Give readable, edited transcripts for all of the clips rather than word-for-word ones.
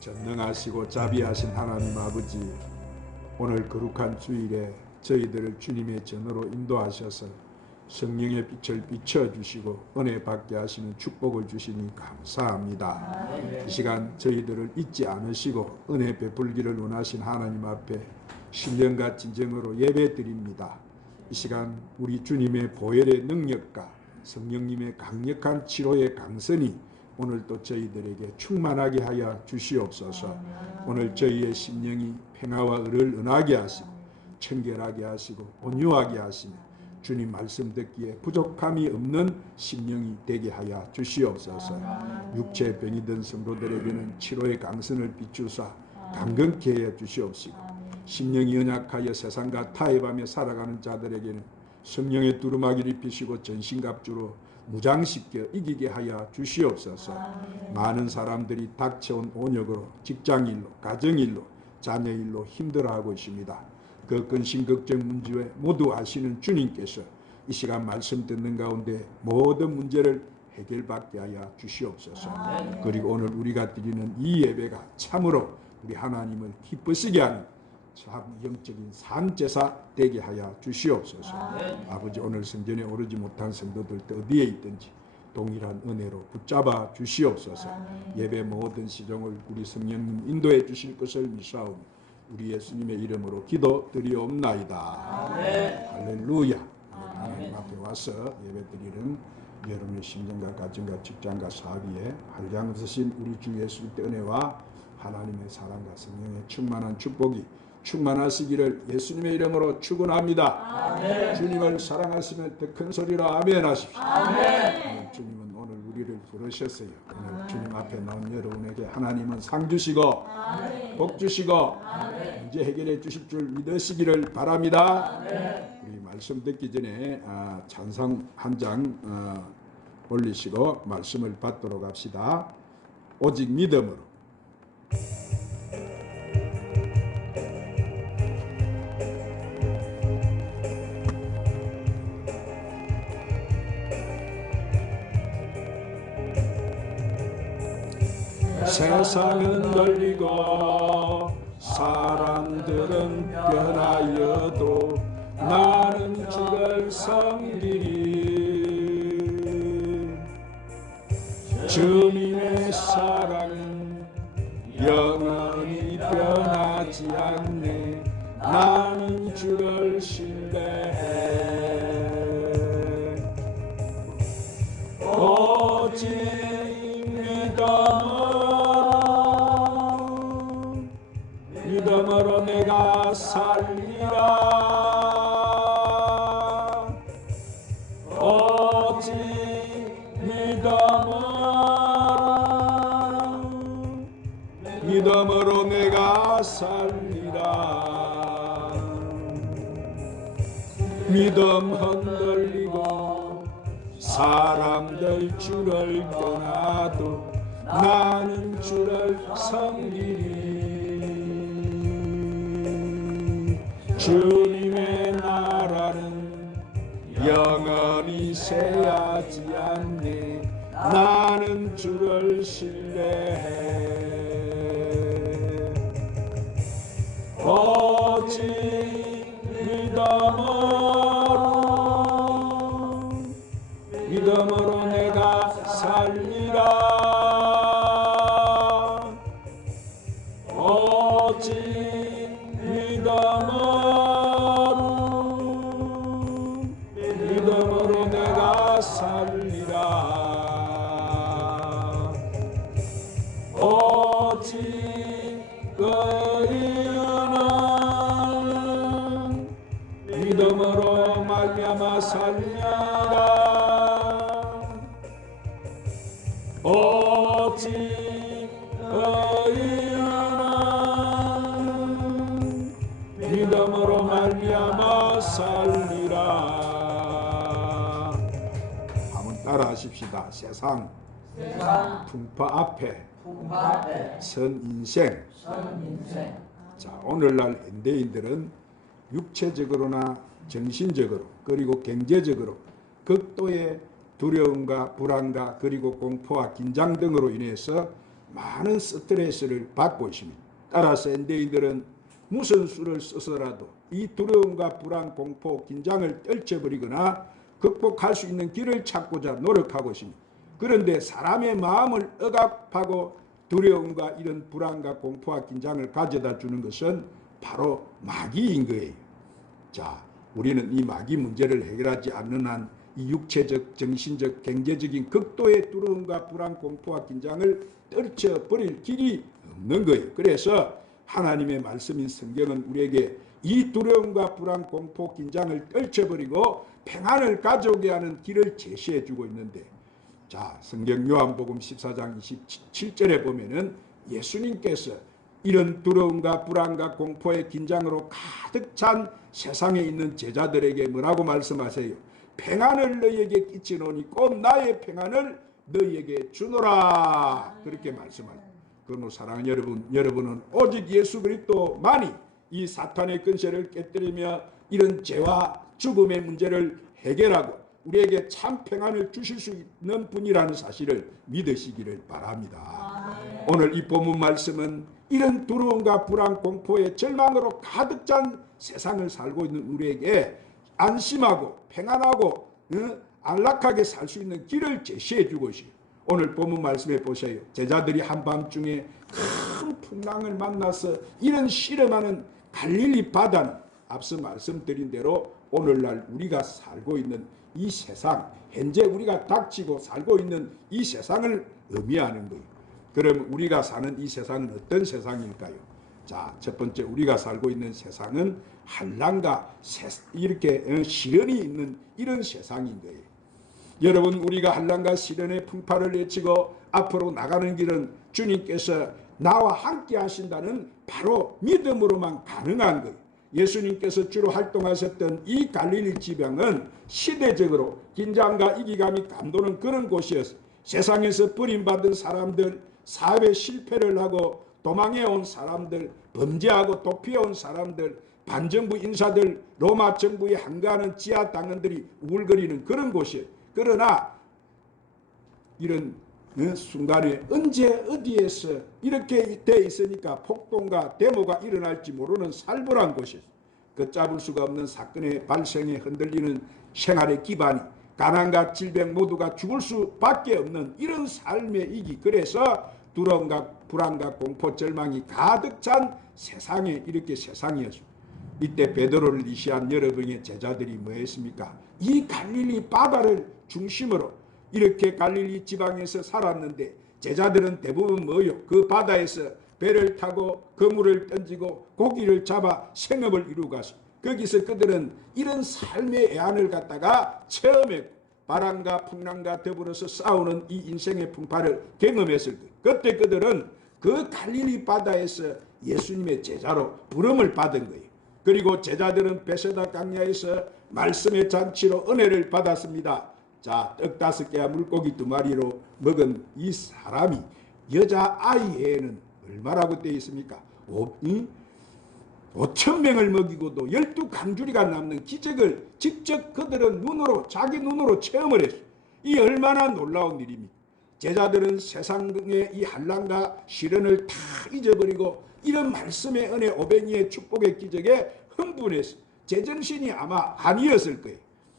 전능하시고 자비하신 하나님 아버지, 오늘 거룩한 주일에 저희들을 주님의 전으로 인도하셔서 성령의 빛을 비춰주시고 은혜 받게 하시는 축복을 주시니 감사합니다. 이 시간 저희들을 잊지 않으시고 은혜 베풀기를 원하신 하나님 앞에 신령과 진정으로 예배드립니다. 이 시간 우리 주님의 보혈의 능력과 성령님의 강력한 치료의 강선이 오늘도 저희들에게 충만하게 하여 주시옵소서. 오늘 저희의 심령이 평화와 의를 은하게 하시고 청결하게 하시고 온유하게 하시며 주님 말씀 듣기에 부족함이 없는 심령이 되게 하여 주시옵소서. 육체의 병이 든 성도들에게는 치료의 강선을 비추사 강건케 해 주시옵시고, 심령이 연약하여 세상과 타협하며 살아가는 자들에게는 성령의 두루마기를 입히시고 전신갑주로 무장시켜 이기게 하여 주시옵소서. 많은 사람들이 닥쳐온 온역으로 직장일로, 가정일로, 자녀일로 힘들어하고 있습니다. 그 근심 걱정 문제에 모두 아시는 주님께서 이 시간 말씀 듣는 가운데 모든 문제를 해결받게 하여 주시옵소서. 그리고 오늘 우리가 드리는 이 예배가 참으로 우리 하나님을 기쁘시게 하는 참 영적인 산제사 되게 하여 주시옵소서. 아버지, 오늘 성전에 오르지 못한 성도들 어디에 있든지 동일한 은혜로 붙잡아 주시옵소서. 예배 모든 시종을 우리 성령님 인도해 주실 것을 믿사오니 우리 예수님의 이름으로 기도드리옵나이다. 할렐루야. 하나님 앞에 와서 예배드리는 여러분의 심정과 가정과 직장과 사업에 한량없으신 우리 주 예수 그리스도의 은혜와 하나님의 사랑과 성령의 충만한 축복이 충만하시기를 예수님의 이름으로 축원합니다. 주님을 사랑하시면 더 큰 소리로 아멘 하십시오. 주님은 오늘 우리를 부르셨어요. 오늘 주님 앞에 나온 여러분에게 하나님은 상 주시고 복 주시고 문제 해결해 주실 줄 믿으시기를 바랍니다. 우리 말씀 듣기 전에 찬송 한 장 올리시고 말씀을 받도록 합시다. 오직 믿음으로. 세상은 걸리고 사람들은 변하여도 나는 주를 섬기리. 주님의 사랑은 영원히 변하지 않네. 나는 주를 신뢰해. 오직 믿음으로 내가 살리라. 오직 믿음으로 내가 살리라. 믿음 흔들리고 사람들 주를 떠나도 나는 주를 섬기리. 주님의 나라는 영원히 새하지 않네. 나는 주를 신뢰해. 오직 믿음으로 내가 살리라. 오직 믿음으로 내가 살리라. 오직 의인은 믿음으로 말미암아 살리라. 오직 의인은 믿음으로 말미암아 살리라. 한번 따라 하십시다. 세상 풍파 앞에 선 인생. 자, 오늘날 현대인들은 육체적으로나 정신적으로 그리고 경제적으로 극도의 두려움과 불안과 그리고 공포와 긴장 등으로 인해서 많은 스트레스를 받고 있습니다. 따라서 엔데이들은 무슨 수를 써서라도 이 두려움과 불안, 공포, 긴장을 떨쳐버리거나 극복할 수 있는 길을 찾고자 노력하고 있습니다. 그런데 사람의 마음을 억압하고 두려움과 이런 불안과 공포와 긴장을 가져다 주는 것은 바로 마귀인 거예요. 자, 우리는 이 마귀 문제를 해결하지 않는 한 이 육체적, 정신적, 경제적인 극도의 두려움과 불안, 공포와 긴장을 떨쳐버릴 길이 없는 거예요. 그래서 하나님의 말씀인 성경은 우리에게 이 두려움과 불안, 공포, 긴장을 떨쳐버리고 평안을 가져오게 하는 길을 제시해 주고 있는데, 자, 성경 요한복음 14장 27절에 보면은 예수님께서 이런 두려움과 불안과 공포의 긴장으로 가득 찬 세상에 있는 제자들에게 뭐라고 말씀하세요? 평안을 너희에게 끼치노니 곧 나의 평안을 너희에게 주노라. 그렇게 말씀합니다. 그러므로 사랑하는 여러분, 여러분은 오직 예수 그리스도만이 이 사탄의 권세를 깨뜨리며 이런 죄와 죽음의 문제를 해결하고 우리에게 참 평안을 주실 수 있는 분이라는 사실을 믿으시기를 바랍니다. 오늘 이 본문 말씀은 이런 두려움과 불안, 공포의 절망으로 가득 찬 세상을 살고 있는 우리에게 안심하고 평안하고 안락하게 살 수 있는 길을 제시해 주고 있어요. 오늘 본문 말씀에 보세요. 제자들이 한밤중에 큰 풍랑을 만나서 이런 실험하는 갈릴리 바다는 앞서 말씀드린 대로 오늘날 우리가 살고 있는 이 세상, 현재 우리가 닥치고 살고 있는 이 세상을 의미하는 거예요. 그럼 우리가 사는 이 세상은 어떤 세상일까요? 자, 첫 번째 우리가 살고 있는 세상은 한란과 이렇게 시련이 있는 이런 세상인 거예요. 여러분, 우리가 한란과 시련의 풍파를 내치고 앞으로 나가는 길은 주님께서 나와 함께 하신다는 바로 믿음으로만 가능한 거예요. 예수님께서 주로 활동하셨던 이 갈릴리 지방은 시대적으로 긴장과 이기감이 감도는 그런 곳이었어요. 세상에서 버림받은 사람들, 사회 실패를 하고 도망해온 사람들, 범죄하고 도피해온 사람들, 반정부 인사들, 로마 정부에 항거하는 지하 당원들이 우글거리는 그런 곳이에요. 그러나 이런 순간에 언제 어디에서 이렇게 돼 있으니까 폭동과 데모가 일어날지 모르는 살벌한 곳이에요. 걷잡을 수가 없는 사건의 발생에 흔들리는 생활의 기반이 가난과 질병 모두가 죽을 수밖에 없는 이런 삶의 이기, 그래서 두려움과 불안과 공포, 절망이 가득 찬 세상에 이렇게 세상이었습니다. 이때 베드로를 이시한 여러분의 제자들이 뭐 했습니까? 이 갈릴리 바다를 중심으로 이렇게 갈릴리 지방에서 살았는데 제자들은 대부분 뭐요? 그 바다에서 배를 타고 그물을 던지고 고기를 잡아 생업을 이루고 갔습니다. 거기서 그들은 이런 삶의 애환을 갖다가 처음에 바람과 풍랑과 더불어서 싸우는 이 인생의 풍파를 경험했을 때, 그때 그들은 그 갈릴리 바다에서 예수님의 제자로 부름을 받은 거예요. 그리고 제자들은 베세다 강야에서 말씀의 잔치로 은혜를 받았습니다. 자, 떡 5개와 물고기 2마리로 먹은 이 사람이 여자아이에는 얼마라고 되어 있습니까? 5,000명을 먹이고도 12강주리가 남는 기적을 직접 그들은 눈으로, 자기 눈으로 체험을 했어요. 이 얼마나 놀라운 일입니까? 제자들은 세상의 이 한란과 시련을 다 잊어버리고 이런 말씀의 은혜, 오베니의 축복의 기적에 흥분했어요. 제정신이 아마 아니었을 거예요.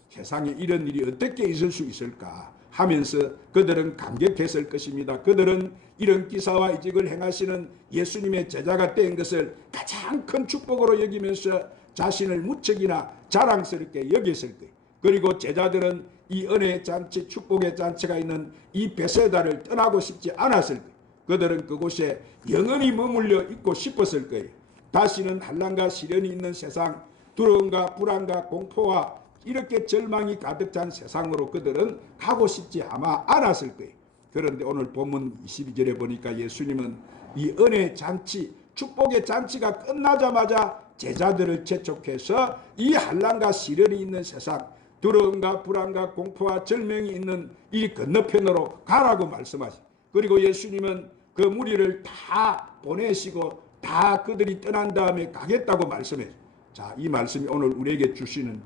세상에 이런 일이 어떻게 있을 수 있을까 하면서 그들은 감격했을 것입니다. 그들은 이런 기사와 이적을 행하시는 예수님의 제자가 된 것을 가장 큰 축복으로 여기면서 자신을 무척이나 자랑스럽게 여겼을 거예요. 그리고 제자들은 이 은혜의 잔치, 축복의 잔치가 있는 이 베세다를 떠나고 싶지 않았을 거예요. 그들은 그곳에 영원히 머물러 있고 싶었을 거예요. 다시는 한란과 시련이 있는 세상, 두려움과 불안과 공포와 이렇게 절망이 가득 찬 세상으로 그들은 가고 싶지 아마 않았을 거예요. 그런데 오늘 본문 22절에 보니까 예수님은 이 은혜의 잔치, 축복의 잔치가 끝나자마자 제자들을 재촉해서 이 한란과 시련이 있는 세상, 두려움과 불안과 공포와 절망이 있는 이 건너편으로 가라고 말씀하십니다. 그리고 예수님은 그 무리를 다 보내시고 다 그들이 떠난 다음에 가겠다고 말씀해요. 자, 이 말씀이 오늘 우리에게 주시는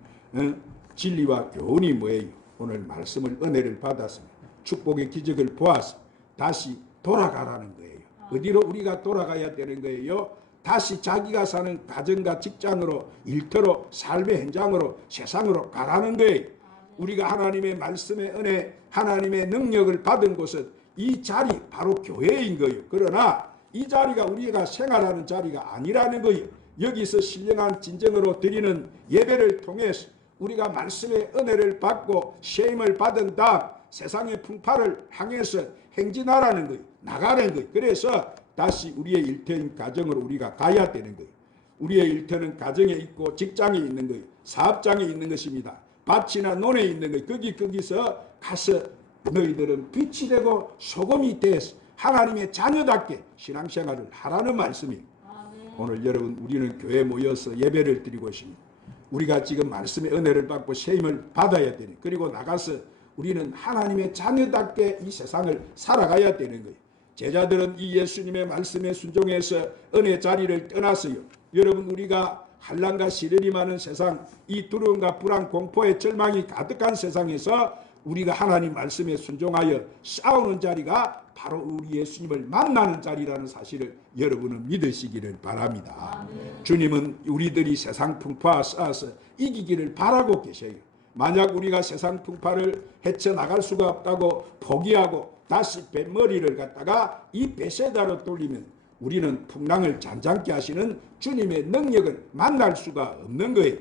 진리와 교훈이 뭐예요? 오늘 말씀을, 은혜를 받았습니다. 축복의 기적을 보아서 다시 돌아가라는 거예요. 어디로 우리가 돌아가야 되는 거예요? 다시 자기가 사는 가정과 직장으로, 일터로, 삶의 현장으로, 세상으로 가라는 거예요. 우리가 하나님의 말씀의 은혜, 하나님의 능력을 받은 곳은 이 자리 바로 교회인 거예요. 그러나 이 자리가 우리가 생활하는 자리가 아니라는 거예요. 여기서 신령한 진정으로 드리는 예배를 통해서 우리가 말씀의 은혜를 받고 쉐임을 받은 다음 세상의 풍파를 향해서 행진하라는 거예요. 나가는 거예요. 그래서 다시 우리의 일터인 가정으로 우리가 가야 되는 거예요. 우리의 일터는 가정에 있고 직장에 있는 거예요. 사업장에 있는 것입니다. 밭이나 논에 있는 거예요. 거기서 가서 너희들은 빛이 되고 소금이 되어서 하나님의 자녀답게 신앙생활을 하라는 말씀이에요. 오늘 여러분 우리는 교회에 모여서 예배를 드리고 있습니다. 우리가 지금 말씀의 은혜를 받고 세임을 받아야 되는, 그리고 나가서 우리는 하나님의 자녀답게 이 세상을 살아가야 되는 거예요. 제자들은 이 예수님의 말씀에 순종해서 은혜 자리를 떠났어요. 여러분 우리가 환난과 시련이 많은 세상, 이 두려움과 불안, 공포의 절망이 가득한 세상에서 우리가 하나님 말씀에 순종하여 싸우는 자리가 바로 우리 예수님을 만나는 자리라는 사실을 여러분은 믿으시기를 바랍니다. 주님은 우리들이 세상 풍파와 싸워서 이기기를 바라고 계셔요. 만약 우리가 세상 풍파를 헤쳐나갈 수가 없다고 포기하고 다시 뱃머리를 갖다가 이 베세다로 돌리면 우리는 풍랑을 잔잔케 하시는 주님의 능력을 만날 수가 없는 거예요.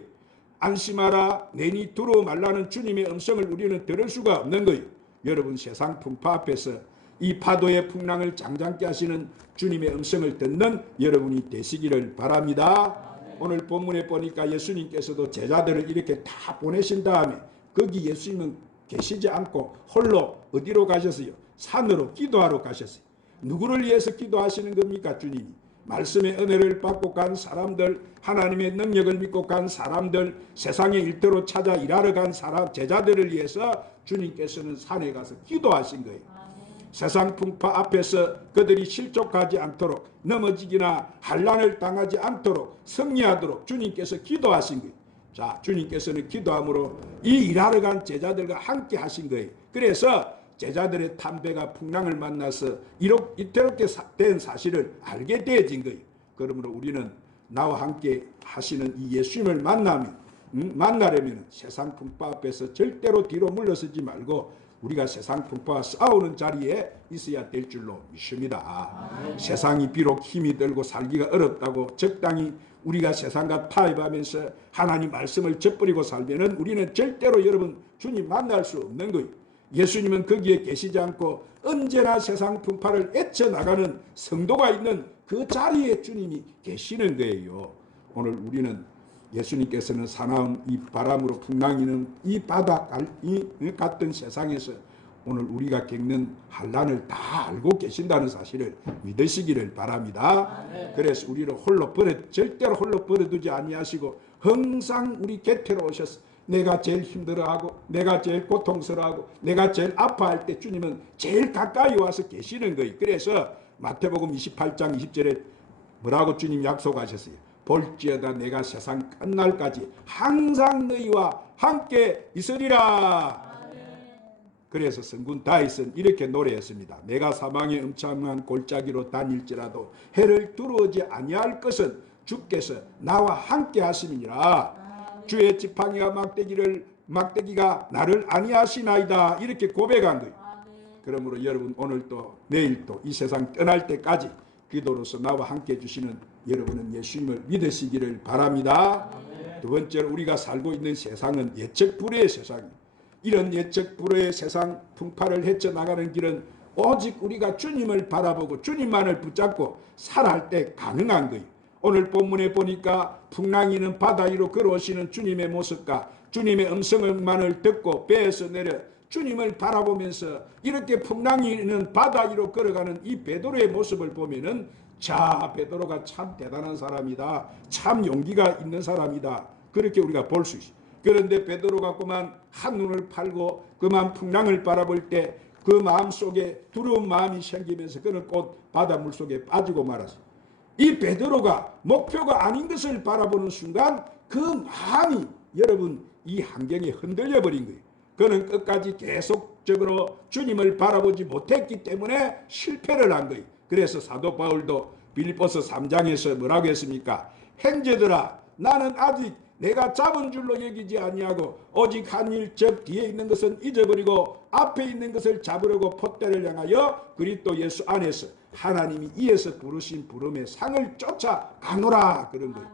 안심하라, 내니 두려워 말라는 주님의 음성을 우리는 들을 수가 없는 거예요. 여러분 세상 풍파 앞에서 이 파도의 풍랑을 잔잔케 하시는 주님의 음성을 듣는 여러분이 되시기를 바랍니다. 오늘 본문에 보니까 예수님께서도 제자들을 이렇게 다 보내신 다음에 거기 예수님은 계시지 않고 홀로 어디로 가셨어요? 산으로 기도하러 가셨어요. 누구를 위해서 기도하시는 겁니까? 주님이 말씀의 은혜를 받고 간 사람들, 하나님의 능력을 믿고 간 사람들, 세상의 일터로 찾아 일하러 간 사람, 제자들을 위해서 주님께서는 산에 가서 기도하신 거예요. 세상 풍파 앞에서 그들이 실족하지 않도록, 넘어지기나 환난을 당하지 않도록 승리하도록 주님께서 기도하신 거예요. 자, 주님께서는 기도함으로 이 일하러 간 제자들과 함께 하신 거예요. 그래서 제자들의 담배가 풍랑을 만나서 이렇게 된 사실을 알게 되어진 거예요. 그러므로 우리는 나와 함께 하시는 이 예수님을 만나려면 세상 풍파 앞에서 절대로 뒤로 물러서지 말고 우리가 세상 풍파와 싸우는 자리에 있어야 될 줄로 믿습니다. 세상이 비록 힘이 들고 살기가 어렵다고 적당히 우리가 세상과 타협하면서 하나님 말씀을 젖버리고 살면은 우리는 절대로 여러분 주님 만날 수 없는 거예요. 예수님은 거기에 계시지 않고 언제나 세상 풍파를 헤쳐나가는 성도가 있는 그 자리에 주님이 계시는 거예요. 오늘 우리는 예수님께서는 사나운 이 바람으로 풍랑이는 이 바다 같은 세상에서 오늘 우리가 겪는 환난을 다 알고 계신다는 사실을 믿으시기를 바랍니다. 그래서 우리를 절대로 홀로 버려두지 아니하시고 항상 우리 곁으로 오셔서 내가 제일 힘들어하고 내가 제일 고통스러워하고 내가 제일 아파할 때 주님은 제일 가까이 와서 계시는 거예요. 그래서 마태복음 28장 20절에 뭐라고 주님 약속하셨어요? 볼지어다 내가 세상 끝날까지 항상 너희와 함께 있으리라. 그래서 성군 다윗은 이렇게 노래했습니다. 내가 사망의 음침한 골짜기로 다닐지라도 해를 두려워하지 아니할 것은 주께서 나와 함께 하심이니라. 주의 지팡이와 막대기가 나를 아니하시나이다. 이렇게 고백한 거예요. 그러므로 여러분 오늘도 내일도 이 세상 떠날 때까지 기도로서 나와 함께 해주시는 여러분은 예수님을 믿으시기를 바랍니다. 두 번째로 우리가 살고 있는 세상은 예측 불허의 세상입니다. 이런 예측 불허의 세상 풍파를 헤쳐나가는 길은 오직 우리가 주님을 바라보고 주님만을 붙잡고 살아갈 때 가능한 거예요. 오늘 본문에 보니까 풍랑이는 바다 위로 걸어오시는 주님의 모습과 주님의 음성만을 듣고 배에서 내려 주님을 바라보면서 이렇게 풍랑이는 바다 위로 걸어가는 이 베드로의 모습을 보면은 자, 베드로가 참 대단한 사람이다. 참 용기가 있는 사람이다. 그렇게 우리가 볼 수 있어요. 그런데 베드로가 그만 한눈을 팔고 그만 풍랑을 바라볼 때 그 마음속에 두려운 마음이 생기면서 그는 곧 바닷물 속에 빠지고 말았어요. 이 베드로가 목표가 아닌 것을 바라보는 순간 그 마음이 여러분 이 환경에 흔들려 버린 거예요. 그는 끝까지 계속적으로 주님을 바라보지 못했기 때문에 실패를 한 거예요. 그래서 사도 바울도 빌립보서 3장에서 뭐라고 했습니까? 형제들아, 나는 아직 내가 잡은 줄로 여기지 아니하고 오직 한 일, 즉 뒤에 있는 것은 잊어버리고 앞에 있는 것을 잡으려고 폿대를 향하여 그리스도 예수 안에서 하나님이 이에서 부르신 부름의 상을 쫓아가노라, 그런 거예요.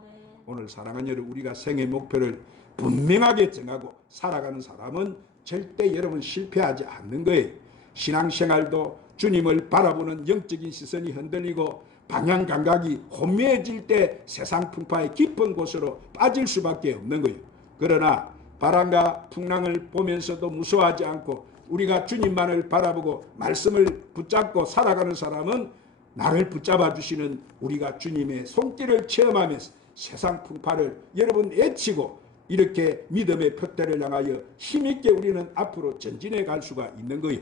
오늘 사랑하는 여러분, 우리가 생의 목표를 분명하게 정하고 살아가는 사람은 절대 여러분 실패하지 않는 거예요. 신앙생활도 주님을 바라보는 영적인 시선이 흔들리고 방향 감각이 혼미해질 때 세상 풍파의 깊은 곳으로 빠질 수밖에 없는 거예요. 그러나 바람과 풍랑을 보면서도 무서워하지 않고 우리가 주님만을 바라보고 말씀을 붙잡고 살아가는 사람은 나를 붙잡아 주시는 우리가 주님의 손길을 체험하면서 세상 풍파를 여러분 애치고 이렇게 믿음의 표대를 향하여 힘있게 우리는 앞으로 전진해 갈 수가 있는 거예요.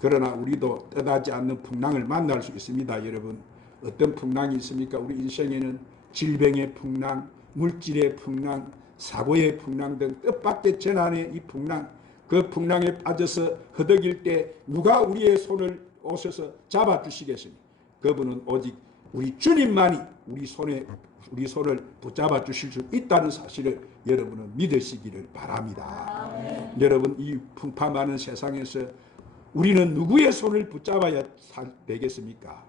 그러나 우리도 뜻하지 않는 풍랑을 만날 수 있습니다. 여러분, 어떤 풍랑이 있습니까? 우리 인생에는 질병의 풍랑, 물질의 풍랑, 사고의 풍랑 등 뜻밖의 재난의 이 풍랑, 그 풍랑에 빠져서 허덕일 때 누가 우리의 손을 오셔서 잡아주시겠습니까? 그분은 오직 우리 주님만이 우리 손을 붙잡아 주실 수 있다는 사실을 여러분은 믿으시기를 바랍니다. 여러분, 이 풍파 많은 세상에서 우리는 누구의 손을 붙잡아야 되겠습니까?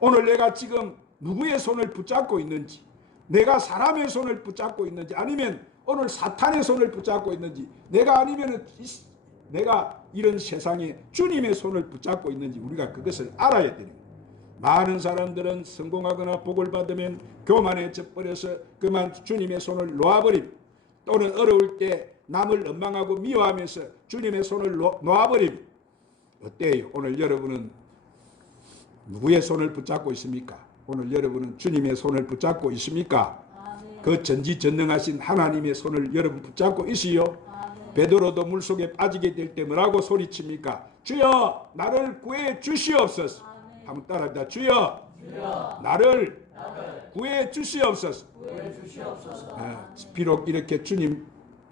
오늘 내가 지금 누구의 손을 붙잡고 있는지, 내가 사람의 손을 붙잡고 있는지, 아니면 오늘 사탄의 손을 붙잡고 있는지, 내가 이런 세상에 주님의 손을 붙잡고 있는지 우리가 그것을 알아야 되는 거예요. 많은 사람들은 성공하거나 복을 받으면 교만에 젖버려서 그만 주님의 손을 놓아버립니다. 또는 어려울 때 남을 원망하고 미워하면서 주님의 손을 놓아버립니다. 어때요? 오늘 여러분은 누구의 손을 붙잡고 있습니까? 오늘 여러분은 주님의 손을 붙잡고 있습니까? 그 전지전능하신 하나님의 손을 여러분 붙잡고 있으요? 베드로도 물속에 빠지게 될 때 뭐라고 소리칩니까? 주여 나를 구해 주시옵소서. 한번 따라합니다. 주여 나를 구해 주시옵소서. 비록 이렇게 주님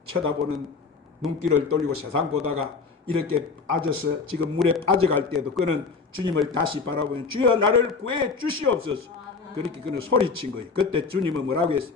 쳐다보는 눈길을 돌리고 세상 보다가 이렇게 빠져서 지금 물에 빠져갈 때도 그는 주님을 다시 바라보면 주여 나를 구해 주시옵소서. 그렇게 그는 소리친 거예요. 그때 주님은 뭐라고 했어요?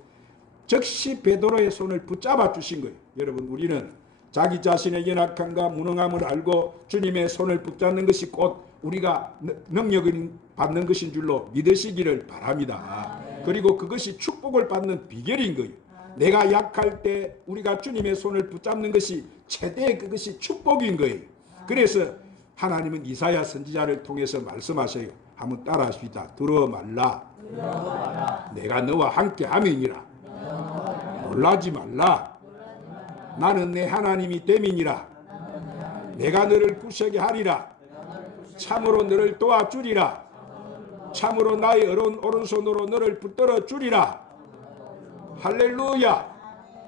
즉시 베드로의 손을 붙잡아 주신 거예요. 여러분, 우리는 자기 자신의 연약함과 무능함을 알고 주님의 손을 붙잡는 것이 곧 우리가 능력을 받는 것인 줄로 믿으시기를 바랍니다. 그리고 그것이 축복을 받는 비결인 거예요. 내가 약할 때 우리가 주님의 손을 붙잡는 것이 최대의 그것이 축복인 거예요. 그래서 하나님은 이사야 선지자를 통해서 말씀하셔요. 한번 따라하십시다. 두려워 말라. 내가 너와 함께 함이니라. 놀라지 말라. 나는 내 하나님이 됨이니라. 내가 너를 구세게 하리라. 참으로 너를 도와주리라. 참으로 나의 오른손으로 너를 붙들어 주리라. 할렐루야.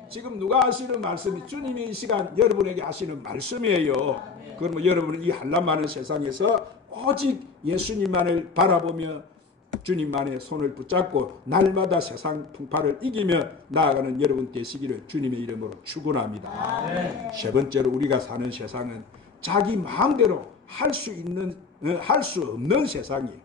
지금 누가 하시는 말씀이 주님이 이 시간 여러분에게 하시는 말씀이에요. 그러면 여러분은 이 한란 많은 세상에서 오직 예수님만을 바라보며 주님만의 손을 붙잡고 날마다 세상 풍파를 이기며 나아가는 여러분 되시기를 주님의 이름으로 축원합니다. 세 번째로, 우리가 사는 세상은 자기 마음대로 할 수 없는 세상이에요.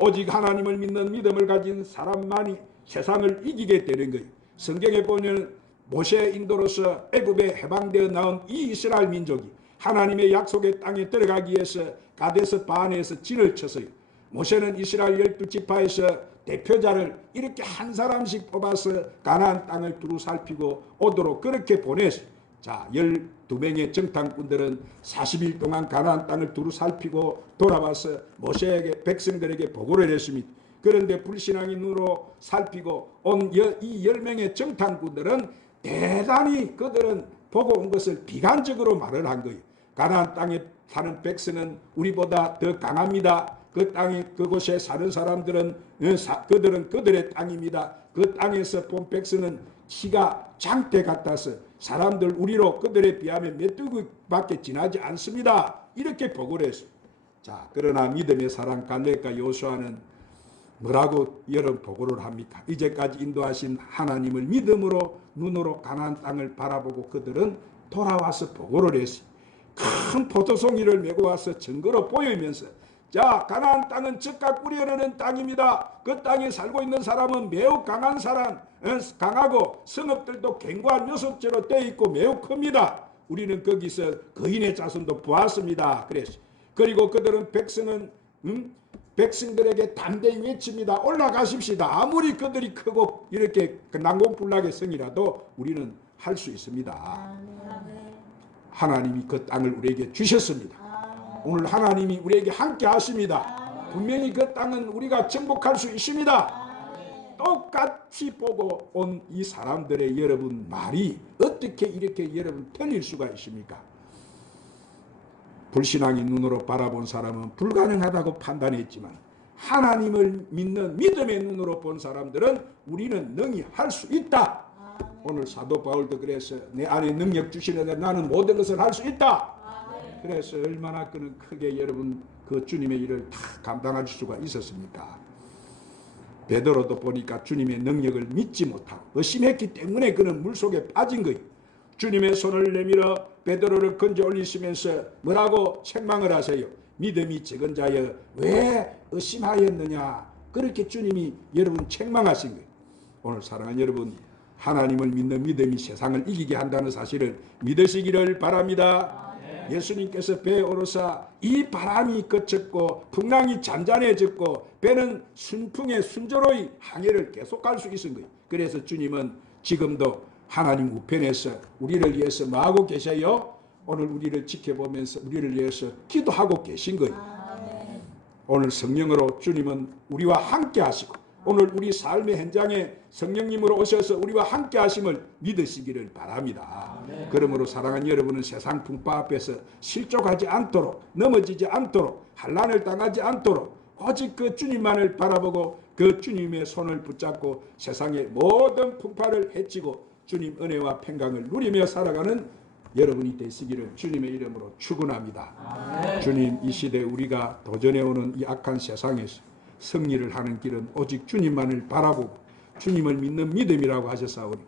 오직 하나님을 믿는 믿음을 가진 사람만이 세상을 이기게 되는 거예요. 성경에 보면 모세의 인도로서 애굽에 해방되어 나온 이 이스라엘 민족이 하나님의 약속의 땅에 들어가기 위해서 가데스 바네에서 진을 쳤어요. 모세는 이스라엘 12지파에서 대표자를 이렇게 한 사람씩 뽑아서 가나안 땅을 두루 살피고 오도록 그렇게 보냈어요. 자, 12명의 정탐꾼들은 40일 동안 가나안 땅을 두루 살피고 돌아와서 모세에게 백성들에게 보고를 했습니다. 그런데 불신앙인으로 살피고 온 이 10명의 정탐꾼들은 대단히 그들은 보고 온 것을 비관적으로 말을 한 거예요. 가나안 땅에 사는 백성은 우리보다 더 강합니다. 그 땅에 그곳에 사는 사람들은 그들은 그들의 땅입니다. 그 땅에서 본 백성은 키가 장대 같아서 사람들 우리로 그들에 비하면 메뚜기밖에 지나지 않습니다. 이렇게 보고를 했어요. 자, 그러나 믿음의 사람 갈렙과 여호수아는 뭐라고 여러 보고를 합니까? 이제까지 인도하신 하나님을 믿음으로 눈으로 가나안 땅을 바라보고 그들은 돌아와서 보고를 했어요. 큰 포도송이를 메고 와서 증거로 보이면서 자, 가나안 땅은 젖과 꿀이 흐르는 땅입니다. 그 땅에 살고 있는 사람은 매우 강한 사람, 강하고 성읍들도 견고한 요섭지로 되어 있고 매우 큽니다. 우리는 거기서 거인의 자손도 보았습니다. 그리고 그들은 백성들에게 담대히 외칩니다. 올라가십시다. 아무리 그들이 크고 이렇게 난공불락의 성이라도 우리는 할 수 있습니다. 하나님이 그 땅을 우리에게 주셨습니다. 오늘 하나님이 우리에게 함께 하십니다. 분명히 그 땅은 우리가 정복할 수 있습니다. 똑같이 보고 온 이 사람들의 여러분 말이 어떻게 이렇게 여러분 틀릴 수가 있습니까? 불신앙의 눈으로 바라본 사람은 불가능하다고 판단했지만 하나님을 믿는 믿음의 눈으로 본 사람들은 우리는 능히 할 수 있다. 오늘 사도 바울도 그래서 내 안에 능력 주시는데 나는 모든 것을 할 수 있다. 그래서 얼마나 그는 크게 여러분 그 주님의 일을 다 감당할 수가 있었습니까? 베드로도 보니까 주님의 능력을 믿지 못하고 의심했기 때문에 그는 물속에 빠진 거예요. 주님의 손을 내밀어 베드로를 건져 올리시면서 뭐라고 책망을 하세요? 믿음이 적은 자여 왜 의심하였느냐. 그렇게 주님이 여러분 책망하신 거예요. 오늘 사랑하는 여러분, 하나님을 믿는 믿음이 세상을 이기게 한다는 사실을 믿으시기를 바랍니다. 예수님께서 배에 오르사 이 바람이 그쳤고 풍랑이 잔잔해졌고 배는 순풍에 순조로이 항해를 계속할 수 있은 거예요. 그래서 주님은 지금도 하나님 우편에서 우리를 위해서 뭐 하고 계세요? 오늘 우리를 지켜보면서 우리를 위해서 기도하고 계신 거예요. 오늘 성령으로 주님은 우리와 함께 하시고 오늘 우리 삶의 현장에 성령님으로 오셔서 우리와 함께 하심을 믿으시기를 바랍니다. 그러므로 사랑하는 여러분은 세상 풍파 앞에서 실족하지 않도록 넘어지지 않도록 환난을 당하지 않도록 오직 그 주님만을 바라보고 그 주님의 손을 붙잡고 세상의 모든 풍파를 헤치고 주님 은혜와 평강을 누리며 살아가는 여러분이 되시기를 주님의 이름으로 축원합니다. 주님, 이 시대 우리가 도전해오는 이 악한 세상에서 승리를 하는 길은 오직 주님만을 바라보고 주님을 믿는 믿음이라고 하셨사오니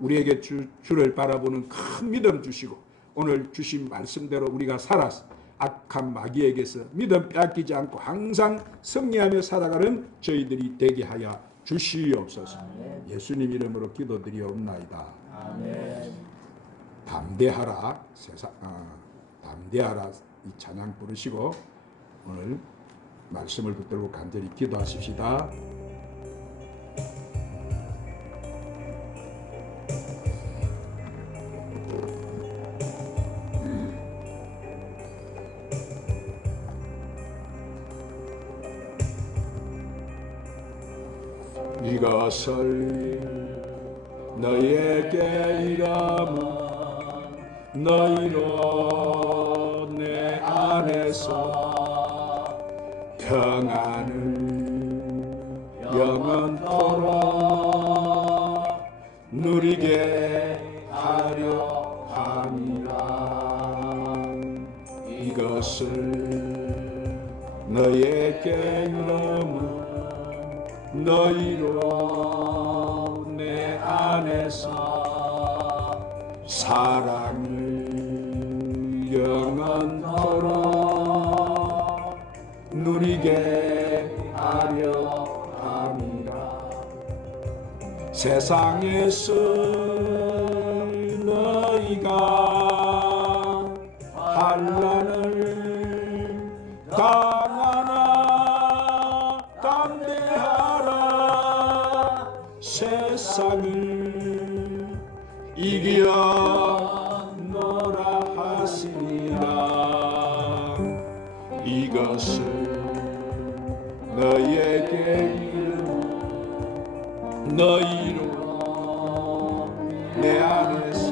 우리에게 주를 바라보는 큰 믿음 주시고 오늘 주신 말씀대로 우리가 살아서 악한 마귀에게서 믿음 빼앗기지 않고 항상 승리하며 살아가는 저희들이 되게 하여 주시옵소서. 예수님 이름으로 기도드리옵나이다. 담대하라 담대하라 이 찬양 부르시고 오늘 말씀을 붙들고 간절히 기도하십시다. 이것을 너에게 이름은 너희로 내 안에서 평안을 영원토록 누리게 하려 함이라. 이것을 너에게 이름은 너희로 내 안에서 사랑을 영원토록 누리게 하려 함이라. 세상에서 너희가 환난을 당하나 담대하라. 세상을 이겨노라 하시니라. 이것을 너희에게 이르노 너희로 내 안에서